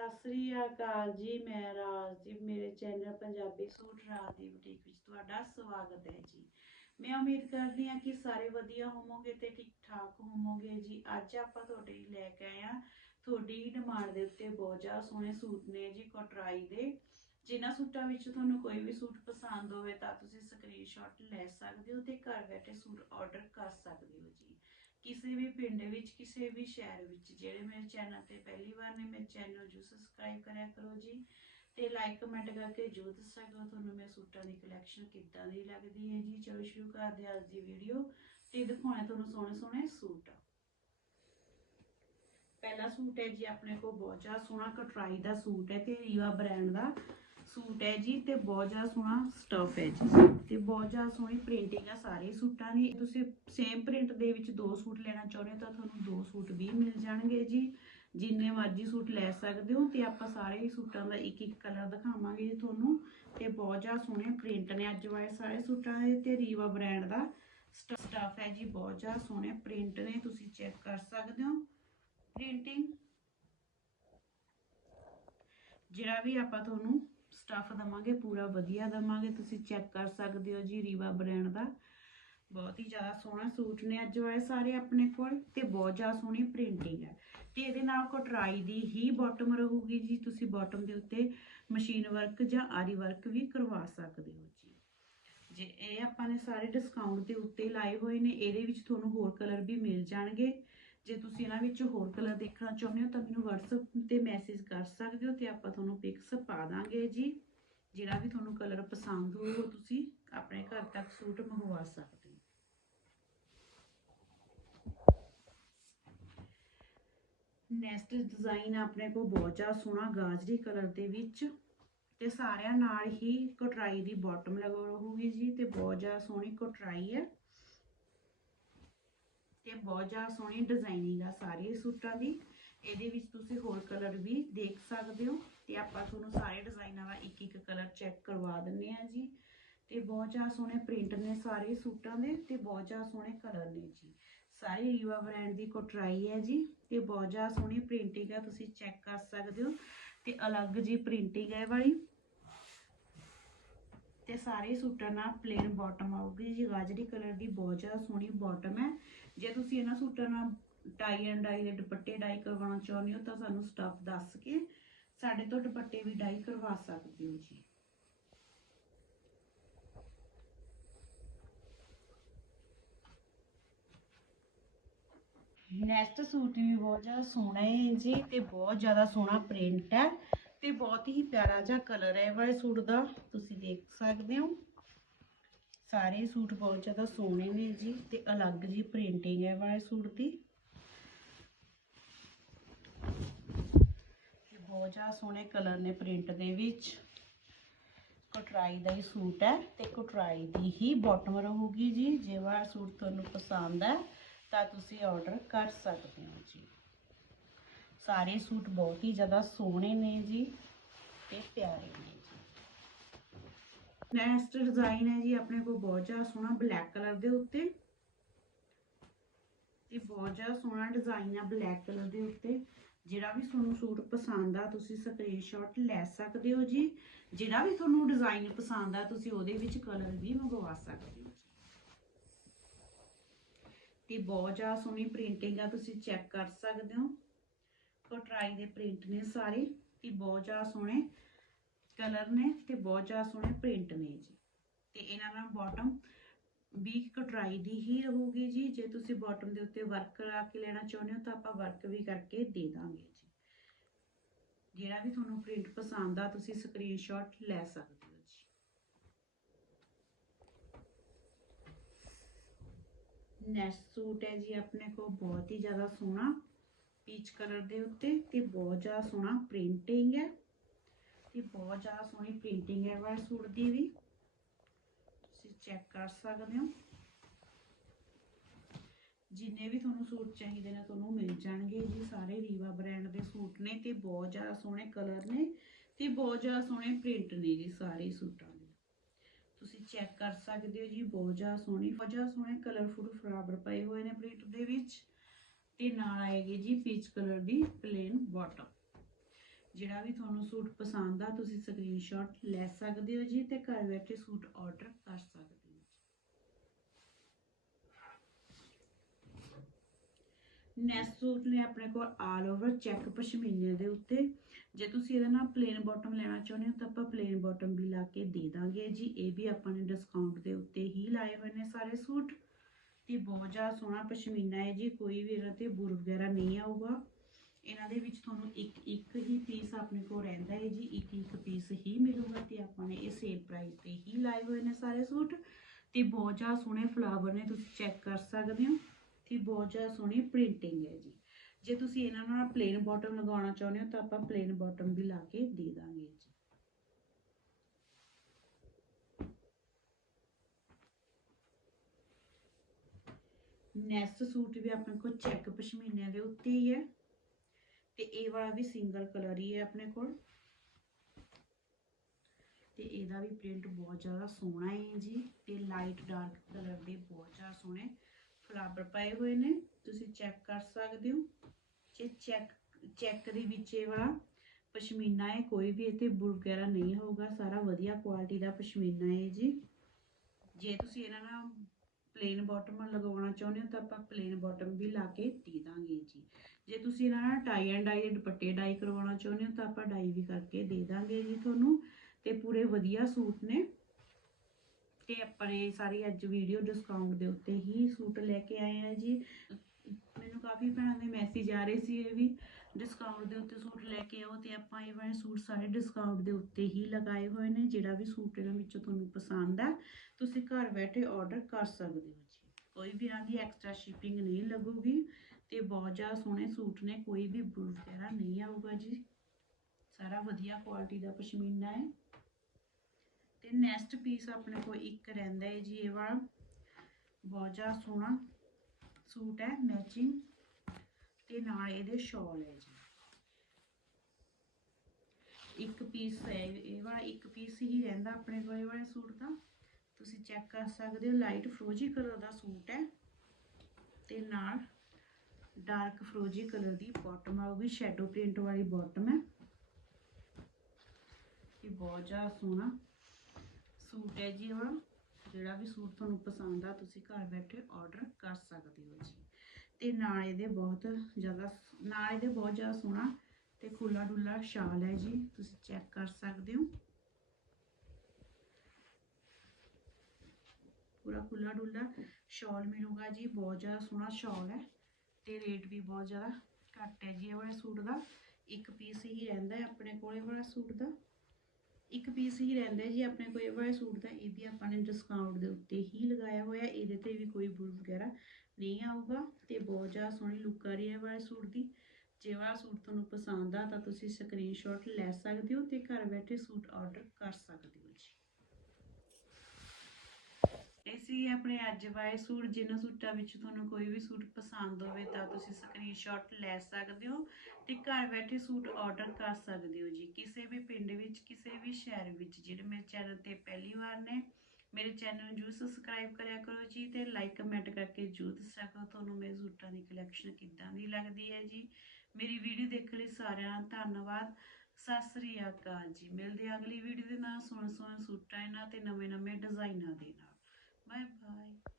ਸਤਿ ਸ੍ਰੀ ਅਕਾਲ ਜੀ, ਮੈਂ ਰਾਜਦੀਪ ਮੇਰੇ channel Punjabi suit Raj boutique ਵਿੱਚ ਤੁਹਾਡਾ ਸਵਾਗਤ ਹੈ ਜੀ। ਮੈਂ ਉਮੀਦ ਕਰਦੀ ਹਾਂ ਕਿ ਸਾਰੇ ਵਧੀਆ ਹੋਵੋਗੇ ਤੇ ਠੀਕ ਠਾਕ ਹੋਵੋਗੇ ਜੀ। ਅੱਜ ਆਪਾਂ ਤੁਹਾਡੇ ਲਈ ਲੈ ਕੇ ਆਏ ਹਾਂ ਤੁਹਾਡੀ ਡਿਮਾਂਡ ਦੇ ਉੱਤੇ ਬਹੁਤ ਜ਼ਿਆਦਾ ਸੋਹਣੇ ਸੂਟ ਨੇ ਜੀ, ਕਟਰਾਈ ਦੇ। ਜਿਨ੍ਹਾਂ ਸੂਟਾਂ ਵਿੱਚ ਤੁਹਾਨੂੰ ਕੋਈ ਵੀ ਸੂਟ ਪਸੰਦ ਹੋਵੇ ਤਾਂ ਤੁਸੀਂ ਸਕਰੀਨਸ਼ਾਟ ਲੈ ਸਕਦੇ ਹੋ ਤੇ ਘਰ ਬੈਠੇ ਸੂਟ ਆਰਡਰ ਕਰ ਸਕਦੇ ਹੋ ਜੀ। ਕਿਸੇ ਵੀ ਪਿੰਡ ਵਿੱਚ, ਕਿਸੇ ਵੀ ਸ਼ਹਿਰ ਵਿੱਚ, ਜਿਹੜੇ ਮੇਰੇ ਚੈਨਲ ਤੇ ਪਹਿਲੀ ਵਾਰ ਨੇ, ਮੇਰੇ ਚੈਨਲ ਨੂੰ ਸਬਸਕ੍ਰਾਈਬ ਕਰਿਆ ਕਰੋ ਜੀ ਤੇ ਲਾਈਕ ਕਮੈਂਟ ਕਰਕੇ ਜਰੂਰ ਦੱਸਿਆ ਕਰੋ, ਤੁਹਾਨੂੰ ਮੇਰੇ ਸੂਟਾਂ ਦੀ ਕਲੈਕਸ਼ਨ ਕਿੱਦਾਂ ਦੀ ਲੱਗਦੀ ਹੈ ਜੀ। ਚਲੋ ਸ਼ੁਰੂ ਕਰਦੇ ਹਾਂ ਅੱਜ ਦੀ ਵੀਡੀਓ ਤੇ ਦਿਖਾਉਣੇ ਤੁਹਾਨੂੰ ਸੋਹਣੇ ਸੋਹਣੇ ਸੂਟ। ਪਹਿਲਾ ਸੂਟ ਹੈ ਜੀ, ਆਪਣੇ ਕੋਲ ਬਹੁਤ ਜ਼ਿਆਦਾ ਸੋਹਣਾ ਕਟਰਾਈ ਦਾ ਸੂਟ ਹੈ ਤੇ ਰੀਵਾ ਬ੍ਰਾਂਡ ਦਾ। ਸੂਟ ਹੈ ਜੀ ਤੇ ਬਹੁਤ ਜ਼ਿਆਦਾ ਸੋਹਣਾ ਸਟਫ ਹੈ ਜੀ। ਤੇ ਬਹੁਤ ਜ਼ਿਆਦਾ ਸੋਹਣੀ ਪ੍ਰਿੰਟਿੰਗ ਆ ਸਾਰੇ ਸੂਟਾਂ ਦੀ। ਤੁਸੀਂ ਸੇਮ ਪ੍ਰਿੰਟ ਦੇ ਵਿੱਚ ਦੋ ਸੂਟ ਲੈਣਾ ਚਾਹੁੰਦੇ ਹੋ ਤਾਂ ਤੁਹਾਨੂੰ ਦੋ ਸੂਟ ਵੀ ਮਿਲ ਜਾਣਗੇ ਜੀ। ਜਿੰਨੇ ਮਰਜ਼ੀ ਸੂਟ ਲੈ ਸਕਦੇ ਹੋ ਤੇ ਆਪਾਂ ਸਾਰੇ ਸੂਟਾਂ ਦਾ ਇੱਕ ਇੱਕ ਕਲਰ ਦਿਖਾਵਾਂਗੇ ਜੀ ਤੁਹਾਨੂੰ। ਤੇ ਬਹੁਤ ਜ਼ਿਆਦਾ ਸੋਹਣੇ ਪ੍ਰਿੰਟ ਨੇ ਅੱਜ ਵਾਲੇ ਸਾਰੇ ਸੂਟਾਂ ਦੇ ਤੇ ਰੀਵਾ ਬ੍ਰਾਂਡ ਦਾ ਸਟਫ ਹੈ ਜੀ। ਬਹੁਤ ਜ਼ਿਆਦਾ ਸੋਹਣੇ ਪ੍ਰਿੰਟ ਨੇ, ਤੁਸੀਂ ਚੈੱਕ ਕਰ ਸਕਦੇ ਹੋ। ਪ੍ਰਿੰਟਿੰਗ ਜਿਹੜਾ ਵੀ ਆਪਾਂ ਤੁਹਾਨੂੰ ਸਟਫ ਦਵਾਂਗੇ, ਪੂਰਾ ਵਧੀਆ ਦਵਾਂਗੇ, ਤੁਸੀਂ ਚੈੱਕ ਕਰ ਸਕਦੇ ਹੋ ਜੀ ਰੀਵਾ ਬ੍ਰਾਂਡ ਦਾ। ਬਹੁਤ ਹੀ ਜ਼ਿਆਦਾ ਸੋਹਣਾ ਸੂਟ ਨੇ ਅੱਜ ਵਾਲੇ ਸਾਰੇ ਆਪਣੇ ਕੋਲ ਤੇ ਬਹੁਤ ਜ਼ਿਆਦਾ ਸੋਹਣੀ ਪ੍ਰਿੰਟਿੰਗ ਹੈ। ਤੇ ਇਹਦੇ ਨਾਲ ਕਟਰਾਈ ਦੀ ਹੀ ਬਾਟਮ ਰਹੂਗੀ ਜੀ, ਤੁਸੀਂ ਬਾਟਮ ਦੇ ਉੱਤੇ ਮਸ਼ੀਨ ਵਰਕ ਜਾਂ ਆਰੀ ਵਰਕ ਵੀ ਕਰਵਾ ਸਕਦੇ ਹੋ ਜੀ। ਜੇ ਇਹ ਆਪਾਂ ਨੇ ਸਾਰੇ ਡਿਸਕਾਊਂਟ ਦੇ ਉੱਤੇ ਲਾਏ ਹੋਏ ਨੇ, ਇਹਦੇ ਵਿੱਚ ਤੁਹਾਨੂੰ ਹੋਰ ਕਲਰ ਵੀ ਮਿਲ ਜਾਣਗੇ। ਜੇ ਤੁਸੀਂ ਇਹਨਾਂ ਵਿੱਚ ਹੋਰ ਕਲਰ ਦੇਖਣਾ ਚਾਹੁੰਦੇ ਹੋ ਤਾਂ ਮੈਨੂੰ WhatsApp ਤੇ ਮੈਸੇਜ ਕਰ ਸਕਦੇ ਹੋ ਤੇ ਆਪਾਂ ਤੁਹਾਨੂੰ ਪਿਕਸ ਪਾ ਦਾਂਗੇ ਜੀ, ਜਿਹੜਾ ਵੀ ਤੁਹਾਨੂੰ ਕਲਰ ਪਸੰਦ ਹੋਵੇ ਉਹ ਤੁਸੀਂ ਆਪਣੇ ਘਰ ਤੱਕ ਸੂਟ ਮੰਗਵਾ ਸਕਦੇ ਹੋ। ਨੈਕਸਟ ਡਿਜ਼ਾਈਨ ਆਪਣੇ ਕੋਲ ਬਹੁਤ ਜ਼ਿਆਦਾ ਸੋਹਣਾ ਗਾਜਰੀ ਕਲਰ ਦੇ ਵਿੱਚ ਤੇ ਸਾਰਿਆਂ ਨਾਲ ਹੀ ਕਟਰਾਈ ਦੀ ਬਾਟਮ ਲਗਾ ਰਹੂਗੀ ਜੀ ਤੇ ਬਹੁਤ ਜ਼ਿਆਦਾ ਸੋਹਣੀ ਕਟਰਾਈ ਹੈ। ਤੇ ਬਹੁਤ ਜ਼ਿਆਦਾ ਸੋਹਣੀ ਡਿਜ਼ਾਈਨਿੰਗ ਆ ਸਾਰੇ ਸੂਟਾਂ ਦੀ। ਇਹਦੇ ਵਿੱਚ ਤੁਸੀਂ ਹੋਰ ਕਲਰ ਵੀ ਦੇਖ ਸਕਦੇ ਹੋ ਤੇ ਆਪਾਂ ਤੁਹਾਨੂੰ ਸਾਰੇ ਡਿਜ਼ਾਈਨਾਂ ਦਾ ਇੱਕ ਇੱਕ ਕਲਰ ਚੈੱਕ ਕਰਵਾ ਦਿੰਨੇ ਆ ਜੀ। ਤੇ ਬਹੁਤ ਜ਼ਿਆਦਾ ਸੋਹਣੇ ਪ੍ਰਿੰਟ ਨੇ ਸਾਰੇ ਸੂਟਾਂ ਦੇ ਤੇ ਬਹੁਤ ਜ਼ਿਆਦਾ ਸੋਹਣੇ ਕਲਰ ਨੇ ਜੀ। ਸਾਰੇ ਰੀਵਾ ਬ੍ਰਾਂਡ ਦੀ ਕੋਟਰਾਈ ਹੈ ਜੀ ਤੇ ਬਹੁਤ ਜ਼ਿਆਦਾ ਸੋਹਣੀ ਪ੍ਰਿੰਟਿੰਗ ਹੈ ਤੁਸੀਂ ਚੈੱਕ ਕਰ ਸਕਦੇ ਹੋ ਤੇ ਅਲੱਗ ਜੀ ਪ੍ਰਿੰਟਿੰਗ ਹੈ ਵਾਲੀ। ਤੇ ਸਾਰੇ ਸੂਟਾਂ ਨਾਲ ਪਲੇਨ ਬਾਟਮ ਆਊਗੀ। ਜੀ ਗਾਜਰੀ ਕਲਰ ਦੀ ਬਹੁਤ ਜ਼ਿਆਦਾ ਸੋਹਣੀ ਬਾਟਮ ਹੈ। ਜੇ ਤੁਸੀਂ ਇਹਨਾਂ ਸੂਟਾਂ ਨਾਲ ਟਾਈ ਐਂਡ ਡਾਈ ਦੇ ਦੁਪੱਟੇ ਡਾਈ ਕਰਵਾਉਣਾ ਚਾਹੁੰਦੇ ਹੋ ਤਾਂ ਸਾਨੂੰ ਸਟਾਫ ਦੱਸ ਕੇ ਸਾਡੇ ਤੋਂ ਦੁਪੱਟੇ ਵੀ ਡਾਈ ਕਰਵਾ ਸਕਦੇ ਹੋ ਜੀ। ਨੈਕਸਟ ਸੂਟ ਵੀ ਬਹੁਤ ਜ਼ਿਆਦਾ ਸੋਹਣਾ ਹੈ ਜੀ ਤੇ ਬਹੁਤ ਜ਼ਿਆਦਾ ਸੋਹਣਾ ਪ੍ਰਿੰਟ ਹੈ। ਤੇ ਬਹੁਤ ਹੀ ਪਿਆਰਾ ਜਿਹਾ ਕਲਰ ਹੈ ਇਹ ਵਾਲੇ ਸੂਟ ਦਾ। ਤੁਸੀਂ ਦੇਖ ਸਕਦੇ ਹੋ। ਸਾਰੇ ਸੂਟ ਬਹੁਤ ਜ਼ਿਆਦਾ ਸੋਹਣੇ ਨੇ ਜੀ ਤੇ ਅਲੱਗ ਜੀ ਪ੍ਰਿੰਟਿੰਗ ਹੈ ਵਾਲੇ ਸੂਟ ਦੀ। ਬਹੁਤ ਜ਼ਿਆਦਾ ਸੋਹਣੇ ਕਲਰ ਨੇ ਪ੍ਰਿੰਟ ਦੇ ਵਿੱਚ। ਕਟਰਾਈ ਦਾ ਹੀ ਸੂਟ ਹੈ ਤੇ ਕਟਰਾਈ ਦੀ ਹੀ ਬਾਟਮ ਰਹੂਗੀ ਜੀ। ਜੇ ਵਾਲਾ ਸੂਟ ਤੁਹਾਨੂੰ ਪਸੰਦ ਹੈ ਤਾਂ ਤੁਸੀਂ ਆਰਡਰ ਕਰ ਸਕਦੇ ਹੋ ਜੀ। ਸਾਰੇ ਸੂਟ ਬਹੁਤ ਹੀ ਜ਼ਿਆਦਾ ਸੋਹਣੇ ਨੇ ਜੀ ਤੇ ਪਿਆਰੇ ਨੇ ਜੀ। ਨੈਕਸਟ ਡਿਜ਼ਾਈਨ ਹੈ ਜੀ ਆਪਣੇ ਕੋਲ ਬਹੁਤ ਜ਼ਿਆਦਾ ਸੋਹਣਾ ਬਲੈਕ ਕਲਰ ਦੇ ਉੱਤੇ। ਤੇ ਬਹੁਤ ਜ਼ਿਆਦਾ ਸੋਹਣਾ ਡਿਜ਼ਾਈਨ ਆ ਬਲੈਕ ਕਲਰ ਦੇ ਉੱਤੇ। ਜਿਹੜਾ ਵੀ ਤੁਹਾਨੂੰ ਸੂਟ ਪਸੰਦ ਆ, ਤੁਸੀਂ ਸਕਰੀਨਸ਼ਾਟ ਲੈ ਸਕਦੇ ਹੋ ਜੀ। ਜਿਹੜਾ ਵੀ ਤੁਹਾਨੂੰ ਡਿਜ਼ਾਈਨ ਪਸੰਦ ਆ, ਤੁਸੀਂ ਉਹਦੇ ਵਿੱਚ ਕਲਰ ਵੀ ਮੰਗਵਾ ਸਕਦੇ ਹੋ ਤੇ ਬਹੁਤ ਜ਼ਿਆਦਾ ਸੋਹਣੀ ਪ੍ਰਿੰਟਿੰਗ ਆ, ਤੁਸੀਂ ਚੈੱਕ ਕਰ ਸਕਦੇ ਹੋ। ਕਟਰਾਈ ਦੇ ਪ੍ਰਿੰਟ ਨੇ ਸਾਰੇ ਤੇ ਬਹੁਤ ਜ਼ਿਆਦਾ ਸੋਹਣੇ ਕਲਰ ਨੇ ਤੇ ਬਹੁਤ ਜ਼ਿਆਦਾ ਸੋਹਣੇ ਪ੍ਰਿੰਟ ਨੇ ਜੀ। ਤੇ ਇਹਨਾਂ ਦਾ ਬਾਟਮ ਵੀ ਕਟਰਾਈ ਦੀ ਹੀ ਰਹੂਗੀ ਜੀ। ਜੇ ਤੁਸੀਂ ਬਾਟਮ ਦੇ ਉੱਤੇ ਵਰਕ ਕਰਾ ਕੇ ਲੈਣਾ ਚਾਹੁੰਦੇ ਹੋ ਤਾਂ ਆਪਾਂ ਵਰਕ ਵੀ ਕਰਕੇ ਦੇ ਦਾਂਗੇ ਜੀ। ਜਿਹੜਾ ਵੀ ਤੁਹਾਨੂੰ ਪ੍ਰਿੰਟ ਪਸੰਦ ਆ, ਤੁਸੀਂ ਸਕਰੀਨਸ਼ਾਟ ਲੈ ਸਕਦੇ ਹੋ ਜੀ। ਨੈਕਸਟ ਸੂਟ ਹੈ ਜੀ, ਆਪਣੇ ਕੋਲ ਬਹੁਤ ਹੀ ਜ਼ਿਆਦਾ ਸੋਹਣਾ ਪੀਚ ਕਲਰ ਦੇ ਉੱਤੇ ਤੇ ਬਹੁਤ ਜ਼ਿਆਦਾ ਸੋਹਣਾ ਪ੍ਰਿੰਟਿੰਗ ਹੈ ਤੇ ਬਹੁਤ ਜ਼ਿਆਦਾ ਸੋਹਣੀ ਪ੍ਰਿੰਟਿੰਗ ਹੈ ਵਾਲੇ ਸੂਟ ਦੀ ਵੀ। ਤੁਸੀਂ ਚੈੱਕ ਕਰ ਸਕਦੇ ਹੋ। ਜਿੰਨੇ ਵੀ ਤੁਹਾਨੂੰ ਸੂਟ ਚਾਹੀਦੇ ਨੇ ਤੁਹਾਨੂੰ ਮਿਲ ਜਾਣਗੇ ਜੀ, ਸਾਰੇ ਰੀਵਾ ਬ੍ਰਾਂਡ ਦੇ ਸੂਟ ਨੇ ਤੇ ਬਹੁਤ ਜ਼ਿਆਦਾ ਸੋਹਣੇ ਕਲਰ ਨੇ ਤੇ ਬਹੁਤ ਜ਼ਿਆਦਾ ਸੋਹਣੇ ਪ੍ਰਿੰਟ ਨੇ ਜੀ ਸਾਰੇ ਸੂਟਾਂ ਦੇ। ਤੁਸੀਂ ਚੈੱਕ ਕਰ ਸਕਦੇ ਹੋ ਜੀ, ਬਹੁਤ ਜ਼ਿਆਦਾ ਸੋਹਣੀ, ਬਹੁਤ ਜ਼ਿਆਦਾ ਸੋਹਣੇ ਕਲਰਫੁਲ ਫਰਾਬਰ ਪਏ ਹੋਏ ਨੇ ਪ੍ਰਿੰਟ ਦੇ ਵਿੱਚ। ਤੇ ਨਾਲ ਆਏਗੀ ਜੀ ਪੀਚ ਕਲਰ ਦੀ ਪਲੇਨ ਬਾਟਮ ਜਿਹੜਾ ਵੀ ਤੁਹਾਨੂੰ ਸੂਟ ਪਸੰਦ ਆ, ਤੁਸੀਂ ਸਕਰੀਨਸ਼ਾਟ ਲੈ ਸਕਦੇ ਹੋ ਜੀ ਤੇ ਘਰ ਬੈਠੇ ਸੂਟ ਆਰਡਰ ਕਰ ਸਕਦੇ ਹੋ ਨੈਕਸਟ ਸੂਟ ਨੇ ਆਪਣੇ ਕੋਲ ਆਲ ਓਵਰ ਚੈੱਕ ਪਸ਼ਮੀਨੇ ਦੇ ਉੱਤੇ। ਜੇ ਤੁਸੀਂ ਇਹਦਾ ਨਾਲ ਪਲੇਨ ਬਾਟਮ ਲੈਣਾ ਚਾਹੁੰਦੇ ਹੋ ਤਾਂ ਆਪਾਂ ਪਲੇਨ ਬਾਟਮ ਵੀ ਲਾ ਕੇ ਦੇ ਦਾਂਗੇ ਜੀ। ਇਹ ਵੀ ਆਪਾਂ ਨੇ ਡਿਸਕਾਊਂਟ ਦੇ ਉੱਤੇ ਹੀ ਲਾਏ ਹੋਏ ਨੇ ਸਾਰੇ ਸੂਟ। ਤੇ ਬਹੁਤ ਜ਼ਿਆਦਾ ਸੋਹਣਾ ਪਸ਼ਮੀਨਾ ਹੈ ਜੀ, ਕੋਈ ਵੀ ਇਹਨਾਂ ਤੇ ਬੁਰ ਵਗੈਰਾ ਨਹੀਂ ਆਊਗਾ। ਇਹਨਾਂ ਦੇ ਵਿੱਚ ਤੁਹਾਨੂੰ ਇੱਕ ਇੱਕ ਹੀ ਪੀਸ ਆਪਣੇ ਕੋਲ ਰਹਿੰਦਾ ਹੈ ਜੀ, ਇੱਕ ਇੱਕ ਪੀਸ ਹੀ ਮਿਲੂਗਾ ਤੇ ਆਪਾਂ ਨੇ ਇਹ ਸੇਲ ਪ੍ਰਾਈਸ ਤੇ ਹੀ ਲਾਏ ਹੋਏ ਨੇ ਸਾਰੇ ਸੂਟ। ਤੇ ਬਹੁਤ ਜ਼ਿਆਦਾ ਸੋਹਣੇ ਫਲਾਵਰ ਨੇ, ਤੁਸੀਂ ਚੈੱਕ ਕਰ ਸਕਦੇ ਹੋ। ਤੇ ਬਹੁਤ ਜ਼ਿਆਦਾ ਸੋਹਣੀ ਪ੍ਰਿੰਟਿੰਗ ਹੈ ਜੀ। ਜੇ ਤੁਸੀਂ ਇਹਨਾਂ ਨਾਲ ਪਲੇਨ ਬਾਟਮ ਲਗਾਉਣਾ ਚਾਹੁੰਦੇ ਹੋ ਤਾਂ ਆਪਾਂ ਪਲੇਨ ਬਾਟਮ ਵੀ ਲਾ ਕੇ ਦੇ ਦਾਂਗੇ ਜੀ। ਨੈਕਸਟ ਸੂਟ ਵੀ ਆਪਣੇ ਕੋਲ ਚੈੱਕ ਪਸ਼ਮੀਨੇ ਦੇ ਉੱਤੇ ਹੀ ਹੈ। ਤੇ ਇਹ ਵਾਲਾ ਵੀ ਸਿੰਗਲ ਕਲਰ ਹੀ ਹੈ ਆਪਣੇ ਕੋਲ। ਤੇ ਇਹਦਾ ਵੀ ਪ੍ਰਿੰਟ ਬਹੁਤ ਜ਼ਿਆਦਾ ਸੋਹਣਾ ਹੈ ਜੀ। ਤੇ ਲਾਈਟ ਡਾਰਕ ਕਲਰ ਦੇ ਬਹੁਤ ਜ਼ਿਆਦਾ ਸੋਹਣੇ ਫਲਾਵਰ ਪਏ ਹੋਏ ਨੇ। ਤੁਸੀਂ ਚੈੱਕ ਕਰ ਸਕਦੇ ਹੋ। ਜੇ ਚੈੱਕ ਚੈੱਕ ਦੇ ਵਿੱਚ ਇਹ ਵਾਲਾ ਪਸ਼ਮੀਨਾ ਹੈ, ਕੋਈ ਵੀ ਇੱਥੇ ਬੁਰ ਵਗੈਰਾ ਨਹੀਂ ਹੋਊਗਾ। ਸਾਰਾ ਵਧੀਆ ਕੁਆਲਿਟੀ ਦਾ ਪਸ਼ਮੀਨਾ ਹੈ ਜੀ। ਜੇ ਤੁਸੀਂ ਇਹਨਾਂ ਨਾਲ ਪਲੇਨ ਬਾਟਮ ਲਗਾਉਣਾ ਚਾਹੁੰਦੇ ਹੋ ਤਾਂ ਆਪਾਂ ਪਲੇਨ ਬਾਟਮ ਵੀ ਲਾ ਕੇ ਦੇ ਦਾਂਗੇ ਜੀ। ਜੇ ਤੁਸੀਂ ਇਹਨਾਂ ਨਾਲ ਟਾਈ ਐਂਡ ਡਾਈ ਦੇ ਦੁਪੱਟੇ ਡਾਈ ਕਰਵਾਉਣਾ ਚਾਹੁੰਦੇ ਹੋ ਤਾਂ ਆਪਾਂ ਡਾਈ ਵੀ ਕਰਕੇ ਦੇ ਦਾਂਗੇ ਜੀ ਤੁਹਾਨੂੰ ਤੇ ਪੂਰੇ ਵਧੀਆ ਸੂਟ ਨੇ। ਤੇ ਆਪਣੇ ਸਾਰੀ ਅੱਜ ਵੀਡੀਓ ਡਿਸਕਾਊਂਟ ਦੇ ਉੱਤੇ ਹੀ ਸੂਟ ਲੈ ਕੇ ਆਏ ਆ ਜੀ। ਮੈਨੂੰ ਕਾਫੀ ਭੈਣਾਂ ਦੇ ਮੈਸੇਜ ਆ ਰਹੇ ਸੀ ਇਹ ਵੀ ਡਿਸਕਾਊਂਟ ਦੇ ਉੱਤੇ ਸੂਟ ਲੈ ਕੇ ਆਓ ਤੇ ਆਪਾਂ ਇਹ ਵਾਲੇ ਸੂਟ ਸਾਰੇ ਡਿਸਕਾਊਂਟ ਦੇ ਉੱਤੇ ਹੀ ਲਗਾਏ ਹੋਏ ਨੇ, ਜਿਹੜਾ ਵੀ ਸੂਟ ਇਹਨਾਂ ਵਿੱਚੋਂ ਤੁਹਾਨੂੰ ਪਸੰਦ ਆ, ਤੁਸੀਂ ਘਰ ਬੈਠੇ ਆਰਡਰ ਕਰ ਸਕਦੇ ਹੋ ਜੀ। ਕੋਈ ਵੀ ਇਹਨਾਂ ਦੀ ਐਕਸਟਰਾ ਸ਼ਿਪਿੰਗ ਨਹੀਂ ਲੱਗੂਗੀ ਤੇ ਬਹੁਤ ਜ਼ਿਆਦਾ ਸੋਹਣੇ ਸੂਟ ਨੇ, ਕੋਈ ਵੀ ਬੁਰ ਵਗੈਰਾ ਨਹੀਂ ਆਊਗਾ ਜੀ। ਸਾਰਾ ਵਧੀਆ ਕੁਆਲਿਟੀ ਦਾ ਪਸ਼ਮੀਨਾ ਹੈ। ਤੇ ਨੈਕਸਟ ਪੀਸ ਆਪਣੇ ਕੋਲ ਇੱਕ ਰਹਿੰਦਾ ਹੈ ਜੀ ਇਹ ਵਾਲਾ, ਬਹੁਤ ਜ਼ਿਆਦਾ ਸੋਹਣਾ। ਸੂਟ ਹੈ ਮੈਚਿੰਗ ਤੇ ਨਾਲ ਇਹਦੇ ਸ਼ਾਲ ਹੈ ਜੀ। ਇੱਕ ਪੀਸ ਹੈ, ਇਹ ਵਾਲਾ ਇੱਕ ਪੀਸ ਹੀ ਰਹਿੰਦਾ ਆਪਣੇ ਕੋਲ ਇਹ ਵਾਲੇ ਸੂਟ ਦਾ। ਤੁਸੀਂ ਚੈੱਕ ਕਰ ਸਕਦੇ ਹੋ ਲਾਈਟ ਫਰੋਜੀ ਕਲਰ ਦਾ ਸੂਟ ਹੈ। ਤੇ ਨਾਲ ਡਾਰਕ ਫਰੋਜੀ ਕਲਰ ਦੀ ਬਾਟਮ ਆਊਗੀ ਸ਼ੈਡੋ ਪ੍ਰਿੰਟ ਵਾਲੀ ਬਾਟਮ ਹੈ। ਇਹ ਬਹੁਤ ਜ਼ਿਆਦਾ ਸੋਹਣਾ ਸੂਟ ਹੈ ਜੀ ਉਹ ਜਿਹੜਾ ਵੀ ਸੂਟ ਤੁਹਾਨੂੰ ਪਸੰਦ ਆ, ਤੁਸੀਂ ਘਰ ਬੈਠੇ ਆਰਡਰ ਕਰ ਸਕਦੇ ਹੋ ਜੀ। ਤੇ ਨਾਲ ਇਹਦੇ ਬਹੁਤ ਜ਼ਿਆਦਾ ਨਾਲ ਇਹਦੇ ਬਹੁਤ ਜ਼ਿਆਦਾ ਸੋਹਣਾ ਤੇ ਖੁੱਲਾ ਡੁੱਲਾ ਸ਼ਾਲ ਹੈ ਜੀ, ਤੁਸੀਂ ਚੈੱਕ ਕਰ ਸਕਦੇ ਹੋ। ਪੂਰਾ ਖੁੱਲਾ ਡੁੱਲਾ ਸ਼ਾਲ ਮਿਲੂਗਾ ਜੀ, ਬਹੁਤ ਜ਼ਿਆਦਾ ਸੋਹਣਾ ਸ਼ਾਲ ਹੈ ਤੇ ਰੇਟ ਵੀ ਬਹੁਤ ਜ਼ਿਆਦਾ ਘੱਟ ਹੈ ਜੀ ਇਹ ਵਾਲੇ ਸੂਟ ਦਾ। ਇੱਕ ਪੀਸ ਹੀ ਰਹਿੰਦਾ ਹੈ ਆਪਣੇ ਕੋਲ ਵਾਲਾ ਸੂਟ ਦਾ। ਇੱਕ ਪੀਸ ਹੀ ਰਹਿੰਦਾ ਜੀ ਆਪਣੇ ਕੋਈ ਵਾਲੇ ਸੂਟ ਦਾ, ਇਹ ਵੀ ਆਪਾਂ ਨੇ ਡਿਸਕਾਊਂਟ ਦੇ ਉੱਤੇ ਹੀ ਲਗਾਇਆ ਹੋਇਆ, ਇਹਦੇ ਤੇ ਵੀ ਕੋਈ ਬੁਰ ਵਗੈਰਾ ਨਹੀਂ ਆਊਗਾ ਤੇ ਬਹੁਤ ਜ਼ਿਆਦਾ ਸੋਹਣੀ ਲੁੱਕ ਆ ਰਹੀ ਹੈ ਵਾਲੇ ਸੂਟ ਦੀ। ਜੇ ਵਾਲਾ ਸੂਟ ਤੁਹਾਨੂੰ ਪਸੰਦ ਆ ਤਾਂ ਤੁਸੀਂ ਸਕਰੀਨਸ਼ਾਟ ਲੈ ਸਕਦੇ ਹੋ ਤੇ ਘਰ ਬੈਠੇ ਸੂਟ ਆਰਡਰ ਕਰ ਸਕਦੇ ਹੋ ਜੀ। ਇਹ ਆਪਣੇ ਅੱਜ ਵਾਏ ਸੂਟ ਜਿਨ੍ਹਾਂ ਸੂਟਾਂ ਵਿੱਚ ਤੁਹਾਨੂੰ ਕੋਈ ਵੀ ਸੂਟ ਪਸੰਦ ਹੋਵੇ ਤਾਂ ਤੁਸੀਂ ਸਕਰੀਨਸ਼ਾਟ ਲੈ ਸਕਦੇ ਹੋ ਤੇ ਘਰ ਬੈਠੇ ਸੂਟ ਆਰਡਰ ਕਰ ਸਕਦੇ ਹੋ ਜੀ। ਕਿਸੇ ਵੀ ਪਿੰਡ ਵਿੱਚ, ਕਿਸੇ ਵੀ ਸ਼ਹਿਰ ਵਿੱਚ, ਜਿਹੜੇ ਮੇਰੇ ਚੈਨਲ ਤੇ ਪਹਿਲੀ ਵਾਰ ਨੇ, ਮੇਰੇ ਚੈਨਲ ਨੂੰ ਜਰੂਰ ਸਬਸਕ੍ਰਾਈਬ ਕਰਿਆ ਕਰੋ ਜੀ ਤੇ ਲਾਈਕ ਕਮੈਂਟ ਕਰਕੇ ਜਰੂਰ ਦੱਸਿਆ ਕਰੋ, ਤੁਹਾਨੂੰ ਮੇਰੇ ਸੂਟਾਂ ਦੀ ਕਲੈਕਸ਼ਨ ਕਿੱਦਾਂ ਦੀ ਲੱਗਦੀ ਹੈ ਜੀ। ਮੇਰੀ ਵੀਡੀਓ ਦੇਖਣ ਲਈ ਸਾਰਿਆਂ ਦਾ ਧੰਨਵਾਦ। ਸਤਿ ਸ੍ਰੀ ਅਕਾਲ ਜੀ। ਮਿਲਦੇ ਅਗਲੀ ਵੀਡੀਓ ਦੇ ਨਾਲ। ਸੋਹਣੇ ਸੋਹਣੇ ਸੂਟਾਂ ਇਹਨਾਂ ਤੇ ਨਵੇਂ ਨਵੇਂ ਡਿਜ਼ਾਈਨਾਂ ਦੇ ਨਾਲ। Bye bye.